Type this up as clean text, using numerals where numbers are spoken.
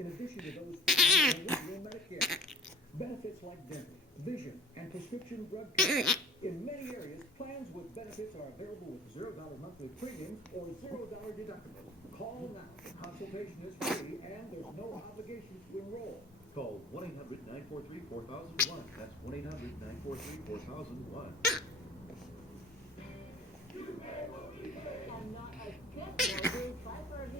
in addition to those found in original Medicare. Benefits like dental, vision, and prescription drug care. In many areas, plans with benefits are available with $0 monthly premiums or $0 deductibles. Call now. Consultation is free and there's no obligation to enroll. Call 1-800-943-4001. That's 1-800-943-4001. I'm not a skeptic. I do 5 RV